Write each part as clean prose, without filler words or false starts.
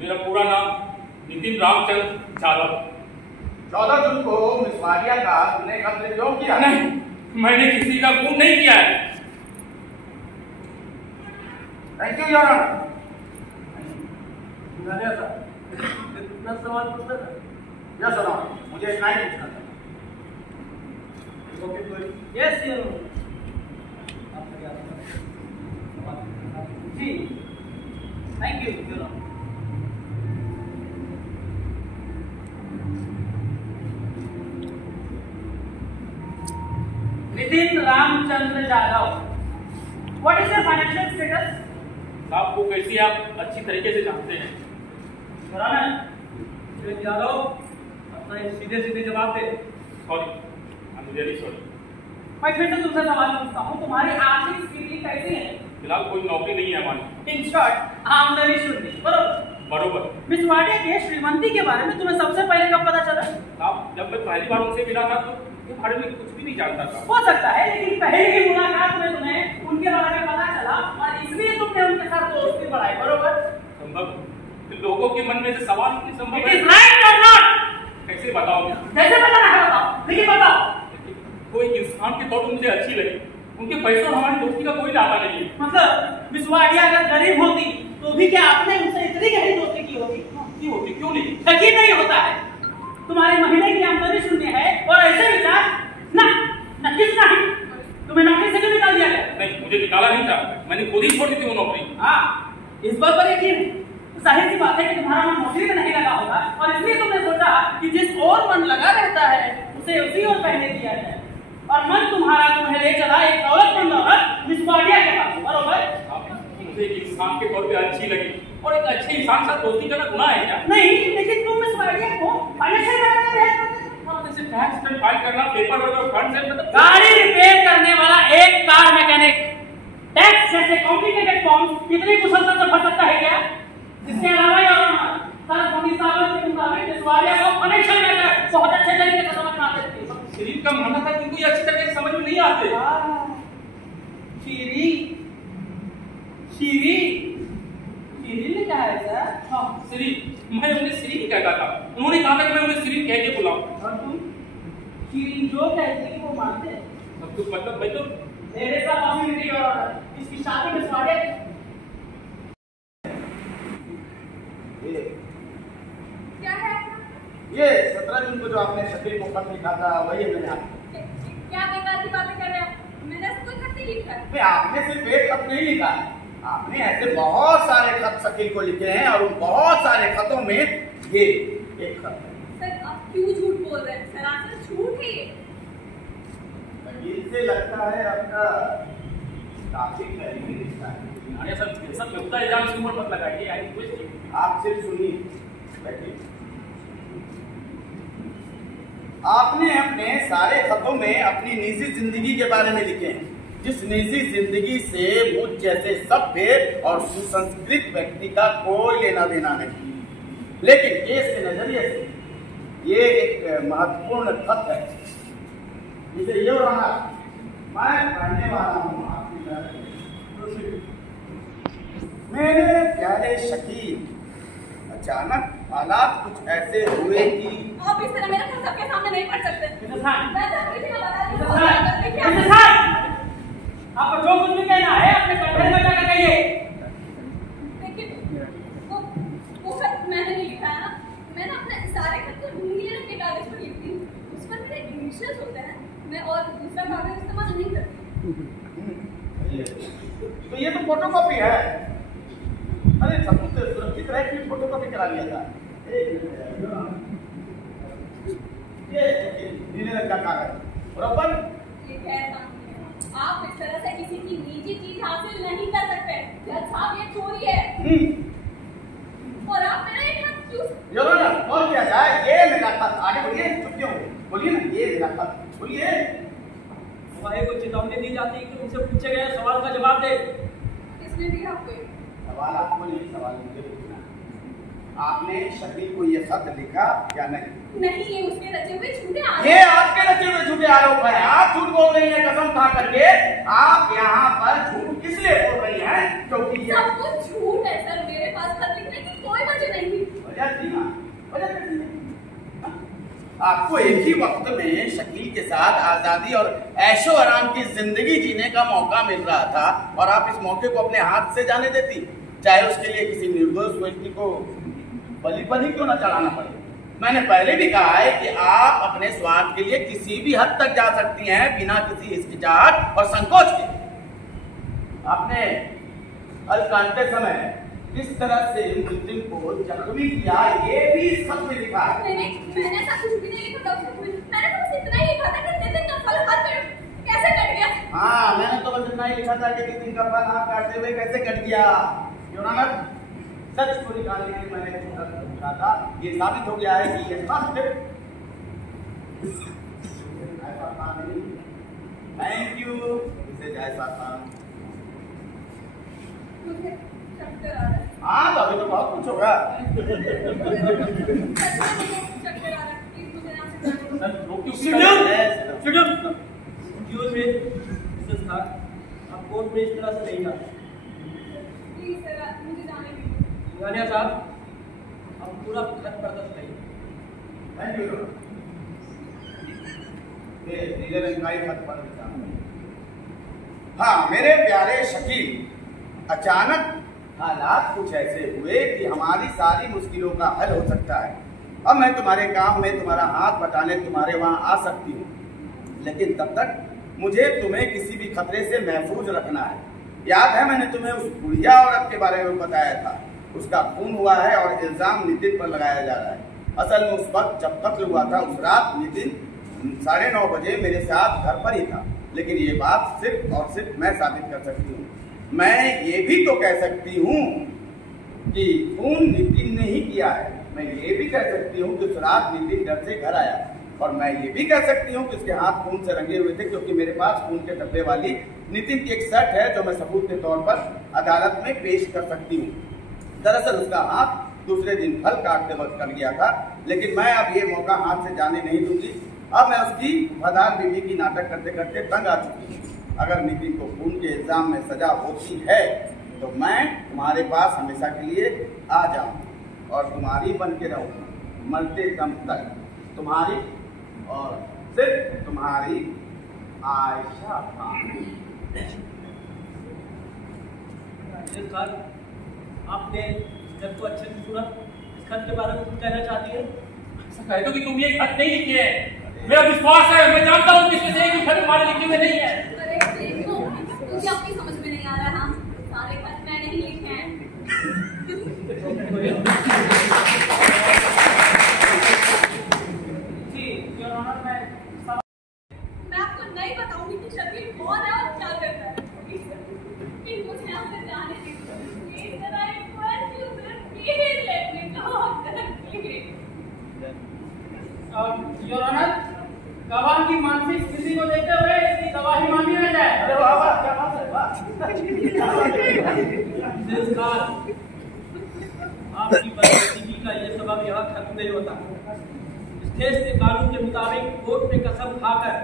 मेरा पूरा नाम नितिन रामचंद्र यादव। 14 जून को मिस वाडिया का तुमने कत्ल क्यों किया? नहीं, मैंने किसी का खून नहीं किया है। Thank you your honour. इतना सवाल पूछना था? यस योर ऑनर, मुझे इतना ही पूछना था। Yes your honour. जी thank you your honour. Nitin Ramchandra Yadav, what is your financial status? साहब को कैसी आप अच्छी तरीके से जानते हैं। यादव अपना सीधे सीधे जवाब दे। Sorry, I am really sorry. मैं फिर से तुमसे सवाल पूछता हूँ, तुम्हारी आर्थिक स्थिति कैसी है? फिलहाल कोई नौकरी नहीं है हमारी। इन शॉर्ट आमदनी शून्य। बरोबर बरोबर। मिस वाडिया के श्रीमंती के बारे में तुम्हें सबसे पहले कब पता चला? साहब जब मैं पहली बार उनसे मिला था तो ये बारे में कुछ भी नहीं जानता था। हो सकता है, लेकिन पहली मुलाकात में तुम्हें उनके बारे में पता चला और इसलिए तुमने उनके साथ दोस्ती बढ़ाई। बरोबर? संभव। लोगों के मन में से सवाल नहीं संभव इट है। इज राइट और नॉट? कैसे बताओ? कैसे बताना है बताओ, लेकिन बताओ। कोई इंसान के तौर पर मुझे अच्छी लगी। उनके पैसों और हमारी दोस्ती का कोई नाता नहीं है। मतलब मिस वाडिया अगर गरीब होती तो भी क्या आपने उनसे इतनी गहरी दोस्ती की होती? क्यों होती, क्यों नहीं? यकीन नहीं होता है। तुम्हारे महीने की आमदनी शून्य है और ऐसे विचार ना किस नहीं। तुम्हें नौकरी से क्यों निकाल दिया गया? नहीं, मुझे निकाला नहीं था, मैंने खुद ही छोड़ दी थी वो नौकरी। हाँ, इस बात पर यकीन है। जाहिर सी बात है कि तुम्हारा मन नौकरी में नहीं लगा होगा और इसलिए तुमने सोचा कि जिस ओर मन लगा रहता है उसे उसी ओर पहले दिया जाए और मन तुम्हारा तुम्हें ले चला एक दौलतमंद औरत मिस वाडिया के पास। बरोबर? मुझे एक इंसान के तौर पे अच्छी लगी और एक अच्छे इंसान के साथ दोस्ती करना गुनाह है क्या? नहीं, लेकिन तुम मिस वाडिया को फाइनेंशियल मैटर में हेल्प करते हो। जैसे टैक्स फाइल करना, पेपर वर्क और फंड से मतलब गाड़ी रिपेयर करने वाला एक कार मैकेनिक टैक्स जैसे कॉम्प्लिकेटेड फॉर्म्स इतनी कुशलता से भर सकता है क्या? इसके अलावा के मुताबिक मिस वाडिया को फाइनेंशियल मैटर बहुत अच्छे तरीके से समझ में आते थे। शरीर का मानना था कि उनको ये अच्छी तरह से समझ में नहीं आते। शीरी ने कहा है सर? हाँ, श्री। मैं उन्हें श्री ही कहता था। उन्होंने कहा था कि मैं उन्हें श्री कह के बुलाऊं। और तुम शीरी जो कहती वो मानते हैं? सब कुछ मतलब भाई तो मेरे साथ पॉसिबिलिटी और इसकी शादी मिस वाडिया क्या है? ये 17 जून को जो आपने शकील को खत लिखा था वही मैंने आपको। क्या बेकार की बातें कर रहे हैं? मैंने कोई खत नहीं लिखा है। आपने सिर्फ एक खत नहीं लिखा है, आपने ऐसे बहुत सारे खत शकील को लिखे हैं और उन बहुत सारे खतों में ये एक खत है। सर आप क्यों झूठ बोल रहे हैं? सरासर झूठ है ये। शकील से लगता है आपका काफी करीबी रिश्ता है। सब बेहुदा इल्जाम इसके ऊपर मत लगाइए। आई रिक्वेस्ट आप सिर्फ सुनिए, बैठिए। आपने अपने सारे खतों में अपनी निजी जिंदगी के बारे में लिखे हैं, जिस निजी जिंदगी से मुझ जैसे सभ्य और सुसंस्कृत व्यक्ति का कोई लेना देना नहीं। लेकिन केस के नजरिए से ये एक महत्वपूर्ण खत है जिसे ये रहा मैं पढ़ने वाला हूँ आपकी तरफ। मेरे प्यारे शकील, अचानक हालात कुछ ऐसे हुए कि आप इस तरह मेरा खत सबके सामने नहीं पढ़ सकते। आपको जो कुछ भी कहना है अपने कंधे में लगा कहिए। देखिए वो खत मैंने नहीं लिखा है ना। मैं ना अपने सारे खत को ढूंढ रंग के कागज पर लिखती हूँ। उस पर मेरे इनिशियल्स होते हैं। मैं और दूसरा कागज इस्तेमाल नहीं करती। तो ये तो फोटोकॉपी है। अरे सब कुछ सुरक्षित रहे कि फोटोकॉपी करा लिया था। ये नीले रंग का कागज रबर। ये कहता हूँ आप इस तरह से किसी की निजी चीज हासिल नहीं कर सकते। जज साहब ये चोरी है। और आप मेरा ये खत क्यों? और क्या जाए? ये मेरा खत। आगे बढ़िए, चुप क्यों? बोलिए ना, ये मेरा खत बोलिए। हमारे को चेतावनी दी जाती है कि उनसे पूछे गए सवाल का जवाब दे। किसने दिया आपको? सवाल आपको नहीं, सवाल मुझे पूछना। आपने शकील को ये खत लिखा या नहीं? नहीं, ये उसके रचे हुए झूठे आरोप। ये आपके रचे हुए झूठे आरोप है। आप झूठ बोल रही हैं कसम खा करके। आप यहाँ पर झूठ किस लिए बोल रही हैं? क्योंकि सब कुछ झूठ है सर। मेरे पास खत लिखने की कोई वजह नहीं वजह थी ना, वजह थी। आपको एक ही वक्त में शकील के साथ आजादी और ऐशो आराम की जिंदगी जीने का मौका मिल रहा था और आप इस मौके को अपने हाथ से जाने देती, चाहे उसके लिए किसी निर्दोष व्यक्ति को बलि पर ही क्यों न चढ़ाना पड़े। मैंने पहले भी कहा है कि आप अपने स्वार्थ के लिए किसी भी हद तक जा सकती हैं बिना किसी हिचकिचाहट और संकोच के। आपने अलकांते समय किस तरह से मुस्लिम को जख्मी किया ये भी इस खत में लिखा है। मैंने ऐसा कुछ भी नहीं लिखा था। मैंने तो बस इतना ही लिखा था कि नितिन का फल हाथ में कैसे कट गया। हाँ, मैंने तो बस इतना ही लिखा था कि नितिन का फल हाथ काटते हुए कैसे कट गया। सच को निकालने के लिए मैंने पूछा था, ये साबित हो गया है कि ये सत्य। Thank you. इसे जैसा था। मुझे चक्कर आ रहा है। हाँ, तो अभी तो बहुत कुछ होगा। चक्कर आ रहा है। प्लीज मुझे यहाँ से आप कोर्ट में इस तरह से नहीं जाते। प्लीज सर, मुझे जाने दीजिए। गानिया साहब, अब पूरा खत पढ़ता नहीं। Thank you. ये नीले रंग का ही खत पढ़ देता हूँ। हाँ, मेरे प्यारे शकील, अचानक हालात कुछ ऐसे हुए कि हमारी सारी मुश्किलों का हल हो सकता है। अब मैं तुम्हारे काम में तुम्हारा हाथ बटाने तुम्हारे वहां आ सकती हूँ, लेकिन तब तक मुझे तुम्हें किसी भी खतरे से महफूज रखना है। याद है मैंने तुम्हें उस बुढ़िया औरत के बारे में बताया था, उसका खून हुआ है और इल्जाम नितिन पर लगाया जा रहा है। असल में उस वक्त जब कत्ल हुआ था उस रात नितिन 9:30 बजे मेरे साथ घर पर ही था, लेकिन ये बात सिर्फ और सिर्फ मैं साबित कर सकती हूँ। मैं ये भी तो कह सकती हूँ कि खून नितिन ने ही किया है। मैं ये भी कह सकती हूँ कि उस रात नितिन घर से घर आया, और मैं ये भी कह सकती हूँ कि उसके हाथ खून से रंगे हुए थे, क्योंकि मेरे पास खून के डब्बे वाली नितिन की एक शर्ट है जो मैं सबूत के तौर पर अदालत में पेश कर सकती हूँ। दरअसल उसका हाथ दूसरे दिन फल काटते वक्त कट गया था, लेकिन मैं अब ये मौका हाथ से जाने नहीं दूंगी। अब मैं उसकी वफादार बीवी की नाटक करते करते तंग आ चुकी हूँ। अगर नितिन को खून के इल्जाम में सजा होती है तो मैं तुम्हारे पास हमेशा के लिए आ जाऊँ और तुम्हारी बन के रहूँगा मरते दम तक। तुम्हारी और सिर्फ तुम्हारी आयशा खान। आपने जब को अच्छे से सुना, इस खत के बारे में कुछ कहना चाहती है? ऐसा कह दो कि तुम ये खत नहीं लिखे हैं। मेरा विश्वास है, मैं जानता हूँ कि इसमें एक खत तुम्हारे लिखे में नहीं है। अरे प्लीज, मुझे अपनी समझ में नहीं आ रहा। सारे खत मैंने ही लिखे हैं। मैं आपको नहीं बताऊंगी कि शकील कौन है और क्या करता है। प्लीज मुझे यहाँ से जाने दीजिए। Please let me go. Please. Your honour, गवाह की मानसिक स्थिति को देखते हुए इसकी गवाही मानी न जाए। अरे वाह वाह, क्या बात है, वाह। आपकी बदनसीबी का ये सबब यहाँ खत्म नहीं होता। इस देश के कानून के मुताबिक कोर्ट में कसम खाकर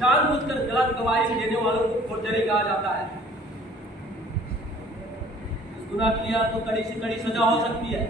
जानबूझकर गलत गवाही देने वालों को फोर्जरी कहा जाता है। इस गुनाह के लिए तो कड़ी से कड़ी सजा हो सकती है।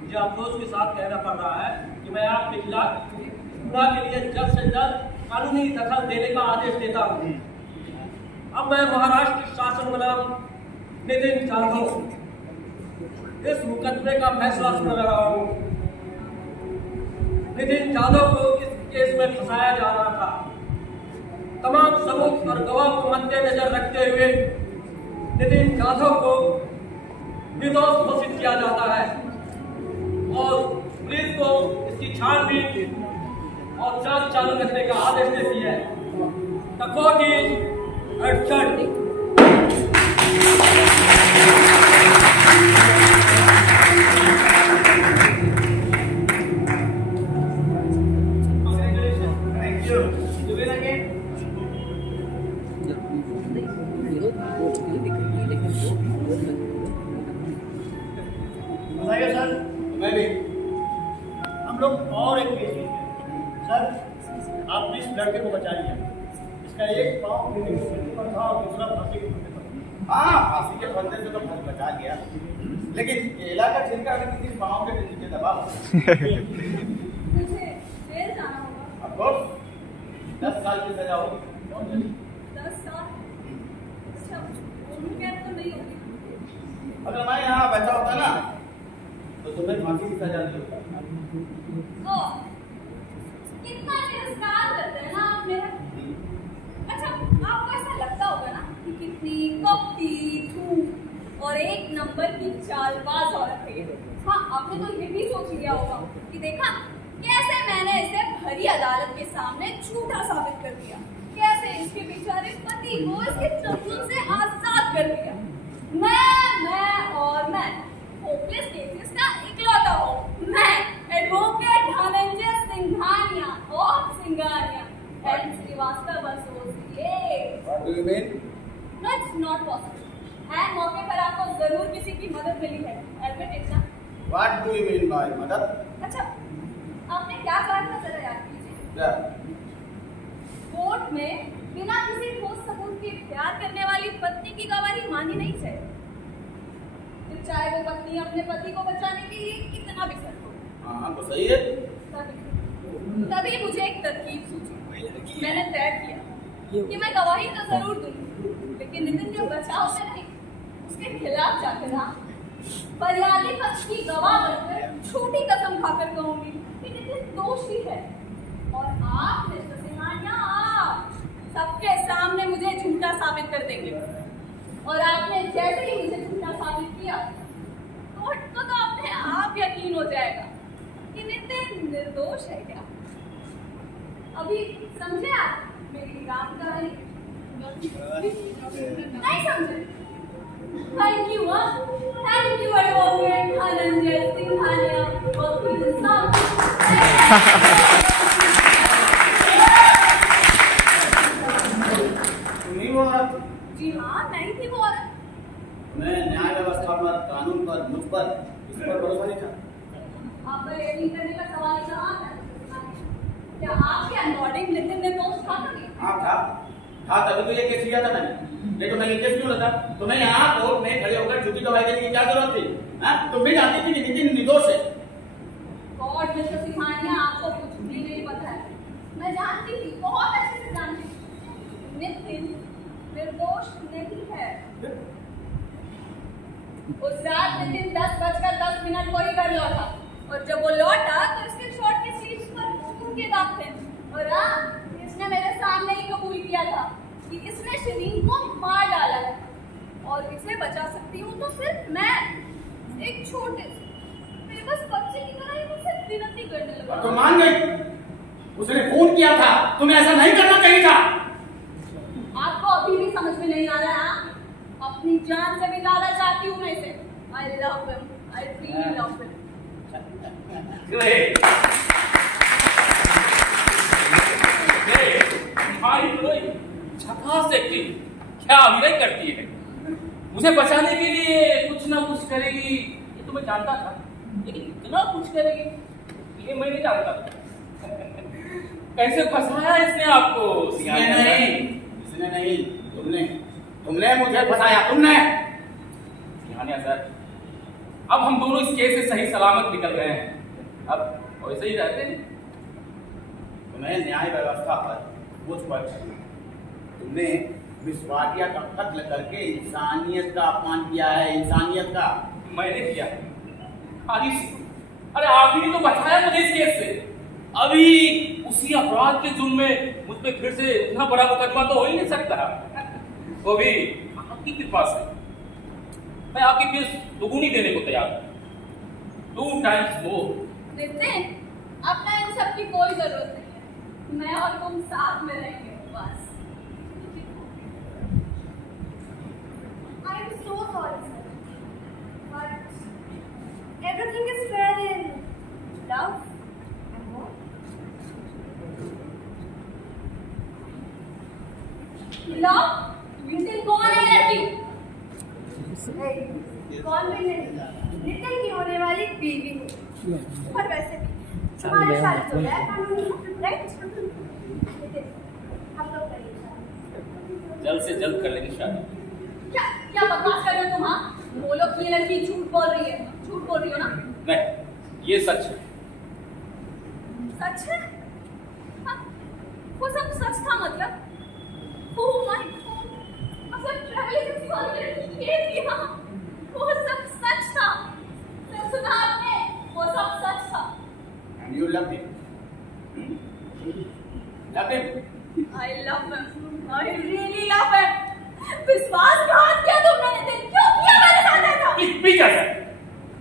मुझे अफसोस के साथ कहना पड़ रहा है कि मैं आपके खिलाफ गुनाह के लिए जल्द से जल्द कानूनी दखल देने का आदेश देता हूँ। अब मैं महाराष्ट्र शासन बनाम नितिन जाधव इस मुकदमे का फैसला सुना रहा हूँ। नितिन जाधव को इस केस में फंसाया जा रहा था। तमाम सबूत और गवाह को मद्देनजर रखते हुए नितिन जाधव को निर्दोष घोषित किया जाता है और पुलिस को इसकी छानबीन और जांच चालू रखने का आदेश देती है। The court is adjourned. Thank you. You win again. Sir, मैं भी। हम लोग और एक केस लेते हैं। सर, आपने इस लड़के को बचा लिया। इसका एक पाँव क्लिनिक पर था और दूसरा फांसी के फंदे पर। हाँ, फांसी के फंदे से तो बचा गया। लेकिन केला का छिलका भी किसी पाँव के नीचे दबा हो। मुझे जेल जाना होगा। Of course, 10 साल की सजा होगी। 10 साल? अच्छा, उम्र कैद तो नहीं होगी। अगर मैं यहाँ बचा होता ना तो तुम्हें फांसी की सजा दी होती। ओह, कितना तिरस्कार करते हैं ना आप मेरा। अच्छा, आपको ऐसा लगता होगा ना कि कितनी कपटी, धूप और एक नंबर की चालबाज औरत है ये। हाँ, आपने तो ये भी सोच लिया होगा कि देखा कैसे मैंने इसे भरी अदालत के सामने झूठा साबित कर दिया, कैसे इसके बेचारे पति को इसके चंगुल से आजाद कर दिया। मैं और मैं होपलेस केसेस का इकलौता हूँ। मैं एडवोकेट धनंजय सिंघानिया और Singhania and Shrivastava associate. What do you mean? No, it's not possible. And मौके पर आपको जरूर किसी की मदद मिली है, एडमिट इट ना। What do you mean by मदद? अच्छा, आपने क्या कहा था जरा याद कीजिए। क्या? कोर्ट में बिना किसी ठोस सबूत के प्यार करने वाली पत्नी की गवाही मानी नहीं चाहिए, फिर चाहे वो पत्नी अपने पति को बचाने के लिए कितना भी सख्त हो। हाँ, तो सही है। तभी मुझे एक तरकीब सूझी। मैंने तय किया कि मैं गवाही तो जरूर दूंगी, लेकिन नितिन के बचाव से नहीं, उसके खिलाफ जाकर ना फरियादी पक्ष की गवाह बनकर छोटी कसम खाकर कहूंगी कि नितिन दोषी है। और आप मिस्टर सिंघानिया, आप सबके सामने मुझे झूठा साबित कर देंगे। और आपने जैसे ही मुझे झूठा साबित किया तो अपने आप यकीन हो जाएगा कि नितिन निर्दोष है। क्या अभी समझे आप मेरी राम कहानी? नहीं समझे? Thank you advocate Dhananjay Singhania वकील साहब। तुम्ही वो औरत? जी हाँ, नहीं थी वो औरत। मैं न्याय व्यवस्था पर, कानून पर, मुझ पर, इस पर भरोसा नहीं था। आप पर यकीन करने का सवाल ही कहाँ है? क्या आपके अकॉर्डिंग नितिन निर्दोष था कभी? हाँ था, तभी तो ये केस लिया था मैंने। नहीं तो मैं ये केस क्यों लेता? तुम्हें यहाँ कोर्ट में खड़े होकर झूठी गवाही देने की क्या जरूरत थी? हाँ, तुम भी जानती थी कि नितिन निर्दोष है। गॉड मिस्टर सिंघानिया, आपको कुछ भी नहीं पता है। मैं जानती थी, बहुत अच्छे से जानती थी, नितिन निर्दोष नहीं है। उस रात नितिन 10:10 को ही घर लौटा, और जब वो लौटा तो इसके शॉर्ट के स्लीव्स पर खून के दाग थे। और इसने मेरे सामने ही कबूल किया था कि इसने शिरीन को मार डाला है, और इसे बचा सकती हूँ तो सिर्फ मैं, एक छोटे से बस बच्चे की तरह ही मुझसे विनती करने लगा। तो मान गई, उसने खून किया था, तुम्हें ऐसा नहीं करना चाहिए था। आपको अभी भी समझ में नहीं आ रहा है? अपनी जान से भी ज्यादा चाहती हूँ मैं इसे। I love him. I really love him. झकास एक्टिंग, क्या अभिनय करती है। मुझे बचाने के लिए कुछ ना कुछ करेगी, ये तो मैं जानता था, लेकिन इतना कुछ करेगी ये मैं नहीं जानता था। कैसे फंसाया इसने आपको? इसने नहीं, तुमने मुझे फंसाया। तुमने। सिंघानिया सर, अब हम दोनों इस केस से सही सलामत निकल गए हैं, अब वैसे ही रहते हैं। तुम्हें न्याय व्यवस्था पर मुझ पर तुमने मिस वाडिया का कत्ल करके इंसानियत का अपमान किया है। इंसानियत का। मैंने किया? अरे आपने तो बचाया मुझे इस केस से। अभी उसी अपराध के जुर्म में मुझ पे फिर से इतना बड़ा मुकदमा तो हो ही नहीं सकता, वो भी आपकी कृपा से। मैं आपकी फीस दुगुनी देने को तैयार हूँ, 2 times more। नितिन, अपना इन सब की कोई जरूरत नहीं है, मैं और तुम साथ में रहेंगे बस। I am so sorry, sir, but everything is fair in love and war. Love? Nitin कौन है लड़की? कौन भी नहीं, नितिन की होने वाली बीवी हूँ। पर वैसे भी हमारी शादी तो है, राइट? नितिन, हम लोग करेंगे शादी। जल्द से जल्द कर लेंगे शादी। क्या बकवास कर रहे हो तुम? हाँ, बोलो कि ये लड़की झूठ बोल रही है, झूठ बोल रही हो ना? नहीं, ये सच है। सच है? हाँ, वो सब सच था मतलब? ओह माय गॉड, मतलब ट्रैवल एजेंसी वाली लड़की ये थी? हाँ, वो सब सच था। सच सुना आपने? वो सब सच था। And you loved him. Loved him. I love him. I really love him. विश्वासघात किया तुमने नितिन, क्यों किया मेरे साथ ऐसा? भी कैसे?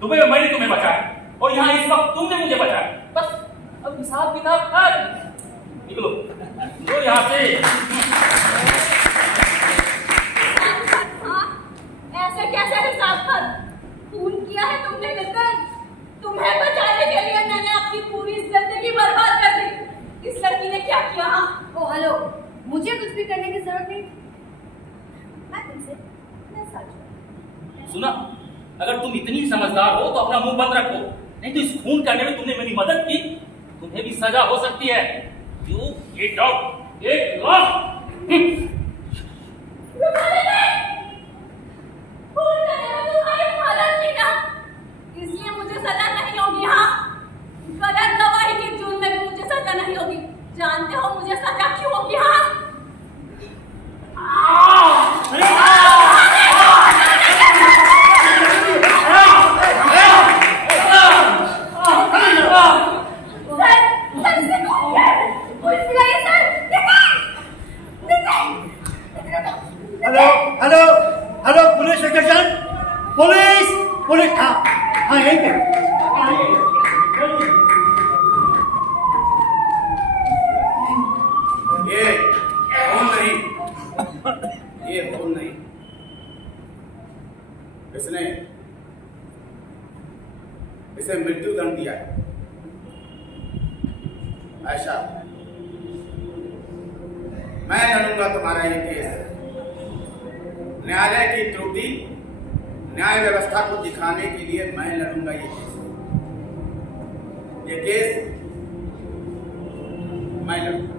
दुबई में मैंने तुम्हें बचाया और यहाँ इस वक्त तुमने मुझे बचाया। बस अब हिसाब किताब खत्म। निकलो, निकलो यहाँ से। हाँ, ऐसे कैसे हिसाब खत्म? खून किया है तुमने नितिन। तुम्हें बचाने के लिए मैंने अपनी पूरी जिंदगी बर्बाद कर दी। इस लड़की ने क्या किया? हाँ, ओ हेलो, मुझे कुछ भी करने की जरूरत नहीं। मैं तुमसे सच सुना, अगर तुम इतनी समझदार हो तो अपना मुंह बंद रखो, नहीं तो इस खून करने में तुमने मेरी मदद की, तुम्हें भी सजा हो सकती है। You get out, get lost. इसलिए मुझे सजा नहीं होगी। हाँ, गलत गवाही के जुर्म में भी मुझे सजा नहीं होगी। जानते हो मुझे सजा क्यों होगी? हाँ, hello hello hello, police station, police police. हाँ हाँ, यहीं पे। ये खून नहीं, ये खून नहीं। इसने इसे मृत्यु दंड दिया है। ऐसा मैं लड़ूंगा तुम्हारा ये केस। न्यायालय की त्रुटि, न्याय व्यवस्था को दिखाने के लिए मैं लड़ूंगा ये केस। ये केस मैं लड़ूंगा।